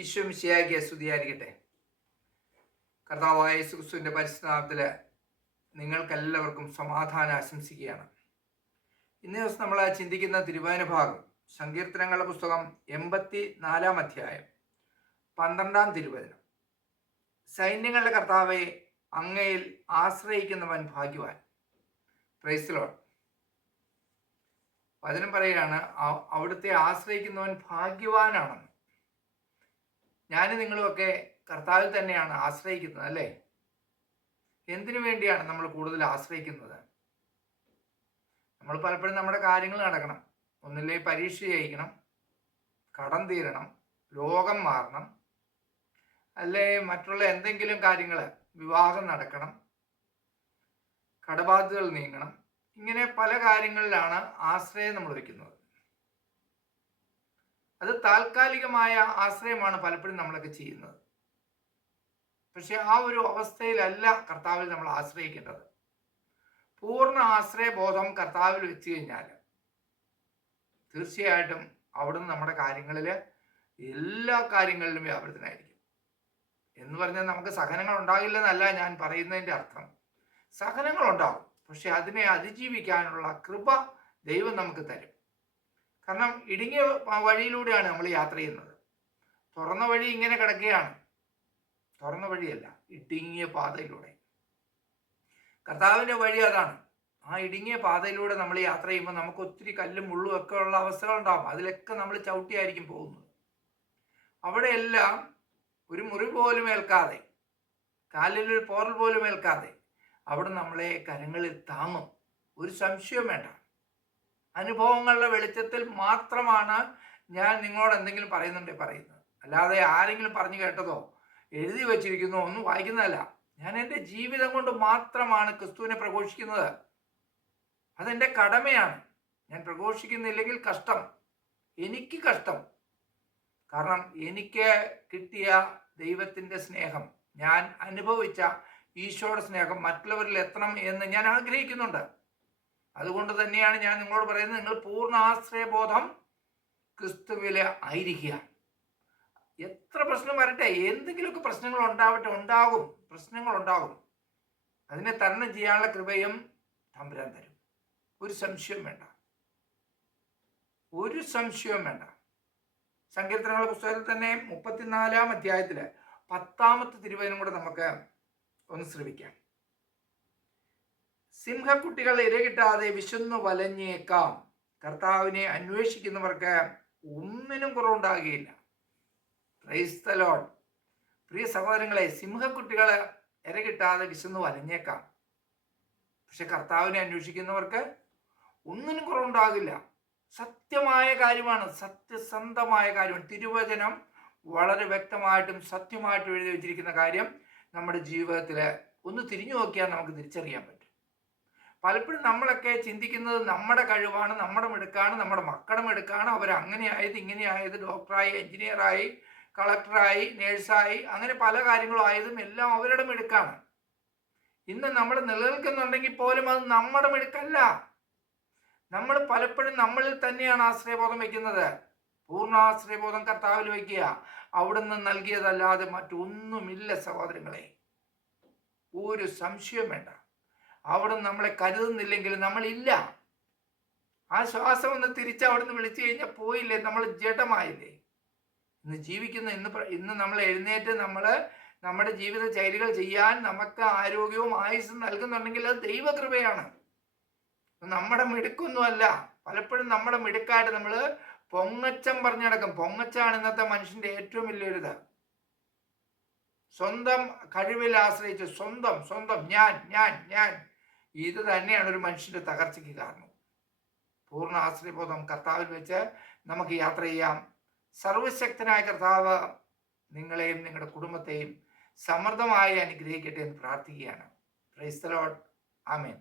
ഈശോ മിശിഹായ്ക്ക് സ്തുതിയായിരിക്കട്ടെ. കർത്താവായ യേശു ക്രിസ്തുവിൻ്റെ പരിശുദ്ധനാമത്തിൽ നിങ്ങൾക്കെല്ലാവർക്കും സമാധാനം ആശംസിക്കുകയാണ്. ഇന്നേ ദിവസം നമ്മൾ ചിന്തിക്കുന്ന തിരുവചന ഭാഗം സങ്കീർത്തനങ്ങളുടെ പുസ്തകം 84 അധ്യായം 12 തിരുവചനം. സൈന്യങ്ങളുടെ കർത്താവെ, അങ്ങയിൽ ആശ്രയിക്കുന്നവൻ ഭാഗ്യവാൻ. Price the Lord. വചനം പറയുകയാണ്, അവിടുത്തെ ആശ്രയിക്കുന്നവൻ ഭാഗ്യവാനാണെന്ന്. ഞാനും നിങ്ങളുമൊക്കെ കർത്താവിൽ തന്നെയാണ് ആശ്രയിക്കുന്നത്, അല്ലേ? എന്തിനു വേണ്ടിയാണ് നമ്മൾ കൂടുതൽ ആശ്രയിക്കുന്നത്? നമ്മൾ പലപ്പോഴും നമ്മുടെ കാര്യങ്ങൾ നടക്കണം, ഒന്നില്ലേ പരീക്ഷ ജയിക്കണം, കടം തീരണം, രോഗം മാറണം, അല്ലേ മറ്റുള്ള എന്തെങ്കിലും കാര്യങ്ങൾ, വിവാഹം നടക്കണം, കടബാധ്യതകൾ നീങ്ങണം. ഇങ്ങനെ പല കാര്യങ്ങളിലാണ് ആശ്രയം നമ്മൾ വയ്ക്കുന്നത്. അത് താൽക്കാലികമായ ആശ്രയമാണ് പലപ്പോഴും നമ്മളൊക്കെ ചെയ്യുന്നത്. പക്ഷെ ആ ഒരു അവസ്ഥയിലല്ല കർത്താവിൽ നമ്മൾ ആശ്രയിക്കേണ്ടത്. പൂർണ്ണ ആശ്രയബോധം കർത്താവിൽ വെച്ച് കഴിഞ്ഞാൽ തീർച്ചയായിട്ടും അവിടുന്ന് നമ്മുടെ കാര്യങ്ങളിൽ എല്ലാ കാര്യങ്ങളിലും വ്യാപൃതനായിരിക്കും. എന്ന് പറഞ്ഞാൽ നമുക്ക് സഹനങ്ങൾ ഉണ്ടാകില്ലെന്നല്ല ഞാൻ പറയുന്നതിൻ്റെ അർത്ഥം. സഹനങ്ങൾ ഉണ്ടാകും, പക്ഷെ അതിനെ അതിജീവിക്കാനുള്ള കൃപ ദൈവം നമുക്ക് തരും. കാരണം ഇടുങ്ങിയ വഴിയിലൂടെയാണ് നമ്മൾ യാത്ര ചെയ്യുന്നത്. തുറന്ന വഴി ഇങ്ങനെ കിടക്കുകയാണ്, തുറന്ന വഴിയല്ല, ഇടുങ്ങിയ പാതയിലൂടെ. കർത്താവിൻ്റെ വഴി അതാണ്. ആ ഇടുങ്ങിയ പാതയിലൂടെ നമ്മൾ യാത്ര ചെയ്യുമ്പോൾ നമുക്ക് ഒത്തിരി കല്ലും മുള്ളും ഒക്കെ ഉള്ള അവസ്ഥകൾ ഉണ്ടാകും. അതിലൊക്കെ നമ്മൾ ചവിട്ടിയായിരിക്കും പോകുന്നത്. അവിടെയെല്ലാം ഒരു മുറി പോലും ഏൽക്കാതെ, കാലിലൊരു പോറൽ പോലും ഏൽക്കാതെ അവിടെ നമ്മളെ കരങ്ങളിൽ താങ്ങും. ഒരു സംശയവും വേണ്ട. അനുഭവങ്ങളുടെ വെളിച്ചത്തിൽ മാത്രമാണ് ഞാൻ നിങ്ങളോട് എന്തെങ്കിലും പറയുന്നത്. അല്ലാതെ ആരെങ്കിലും പറഞ്ഞു കേട്ടതോ എഴുതി വച്ചിരിക്കുന്നോ ഒന്നും വായിക്കുന്നതല്ല. ഞാൻ എൻ്റെ ജീവിതം കൊണ്ട് മാത്രമാണ് ക്രിസ്തുവിനെ പ്രഘോഷിക്കുന്നത്. അതെൻ്റെ കടമയാണ്. ഞാൻ പ്രഘോഷിക്കുന്നില്ലെങ്കിൽ കഷ്ടം, എനിക്ക് കഷ്ടം. കാരണം എനിക്ക് കിട്ടിയ ദൈവത്തിൻ്റെ സ്നേഹം, ഞാൻ അനുഭവിച്ച ഈശോയുടെ സ്നേഹം മറ്റുള്ളവരിൽ എത്തണം എന്ന് ഞാൻ ആഗ്രഹിക്കുന്നുണ്ട്. അതുകൊണ്ട് തന്നെയാണ് ഞാൻ നിങ്ങളോട് പറയുന്നത്, നിങ്ങൾ പൂർണ്ണ ആശ്രയബോധം ക്രിസ്തുവിൽ ആയിരിക്കുക. എത്ര പ്രശ്നം വരട്ടെ, എന്തെങ്കിലുമൊക്കെ പ്രശ്നങ്ങൾ പ്രശ്നങ്ങൾ ഉണ്ടാകും. അതിനെ തരണം ചെയ്യാനുള്ള കൃപയും തമ്പുരാൻ തരും. ഒരു സംശയവും വേണ്ട. സങ്കീർത്തനങ്ങളുടെ പുസ്തകത്തിൽ തന്നെ 34 അധ്യായത്തിൽ 10 തിരുവചനം കൂടെ നമുക്ക് ഒന്ന് ശ്രമിക്കാം. സിംഹക്കുട്ടികൾ ഇരകിട്ടാതെ വിശന്നു വലഞ്ഞേക്കാം. കർത്താവിനെ അന്വേഷിക്കുന്നവർക്ക് ഒന്നിനും കുറവുണ്ടാകുകയില്ല. Praise the lord. പ്രിയ സഹോദരങ്ങളെ, സിംഹക്കുട്ടികൾ ഇരകിട്ടാതെ വിശന്നു വലഞ്ഞേക്കാം, പക്ഷെ കർത്താവിനെ അന്വേഷിക്കുന്നവർക്ക് ഒന്നിനും കുറവുണ്ടാകില്ല. സത്യമായ കാര്യമാണ്, സത്യസന്ധമായ കാര്യമാണ്. തിരുവചനം വളരെ വ്യക്തമായിട്ടും സത്യമായിട്ടും എഴുതി വെച്ചിരിക്കുന്ന കാര്യം നമ്മുടെ ജീവിതത്തിൽ ഒന്ന് തിരിഞ്ഞു നോക്കിയാൽ നമുക്ക് തിരിച്ചറിയാൻ പറ്റും. പലപ്പോഴും നമ്മളൊക്കെ ചിന്തിക്കുന്നത് നമ്മുടെ കഴിവാണ്, നമ്മുടെ മിടുക്കാണ്, നമ്മുടെ മക്കളുടെ മിടുക്കാണ്, അവരങ്ങനെയായത് ഇങ്ങനെയായത്, ഡോക്ടറായി, എഞ്ചിനീയറായി, കളക്ടറായി, നേഴ്സായി, അങ്ങനെ പല കാര്യങ്ങളും ആയതും എല്ലാം അവരുടെ മിടുക്കാണ്. ഇന്ന് നമ്മൾ നിലനിൽക്കുന്നുണ്ടെങ്കിൽ പോലും അത് നമ്മുടെ മിടുക്കല്ല. നമ്മൾ പലപ്പോഴും നമ്മളിൽ തന്നെയാണ് ആശ്രയബോധം വയ്ക്കുന്നത്. പൂർണ്ണാശ്രയബോധം കർത്താവിൽ വയ്ക്കുക. അവിടുന്ന് നൽകിയതല്ലാതെ മറ്റൊന്നുമില്ല സഹോദരങ്ങളെ. ഒരു സംശയം വേണ്ട. അവിടുന്ന് നമ്മളെ കരുതുന്നില്ലെങ്കിൽ നമ്മളില്ല. ആ ശ്വാസം ഒന്ന് തിരിച്ച് അവിടുന്ന് വിളിച്ചു കഴിഞ്ഞാൽ പോയില്ലേ, നമ്മൾ ജഡമായില്ലേ. ഇന്ന് ജീവിക്കുന്ന ഇന്ന് നമ്മൾ എഴുന്നേറ്റ് നമ്മുടെ ജീവിത ചര്യകൾ ചെയ്യാൻ നമുക്ക് ആരോഗ്യവും ആയുസ്സും നൽകുന്നുണ്ടെങ്കിൽ അത് ദൈവകൃപയാണ്, നമ്മുടെ മിടുക്കൊന്നുമല്ല. പലപ്പോഴും നമ്മുടെ മിടുക്കായിട്ട് നമ്മൾ പൊങ്ങച്ചം പറഞ്ഞു നടക്കും. പൊങ്ങച്ചാണ് ഇന്നത്തെ മനുഷ്യന്റെ ഏറ്റവും വലിയൊരിത്. സ്വന്തം കഴിവിൽ ആശ്രയിച്ച് സ്വന്തം ഞാൻ ഇത് തന്നെയാണ് ഒരു മനുഷ്യന്റെ തകർച്ചയ്ക്ക് കാരണം. പൂർണ്ണ ആശ്രയബോധം കർത്താവിൽ വെച്ച് നമുക്ക് യാത്ര ചെയ്യാം. സർവശക്തനായ കർത്താവ് നിങ്ങളെയും നിങ്ങളുടെ കുടുംബത്തെയും സമൃദ്ധമായി അനുഗ്രഹിക്കട്ടെ എന്ന് പ്രാർത്ഥിക്കുകയാണ്. Price the Lord. ആമേൻ.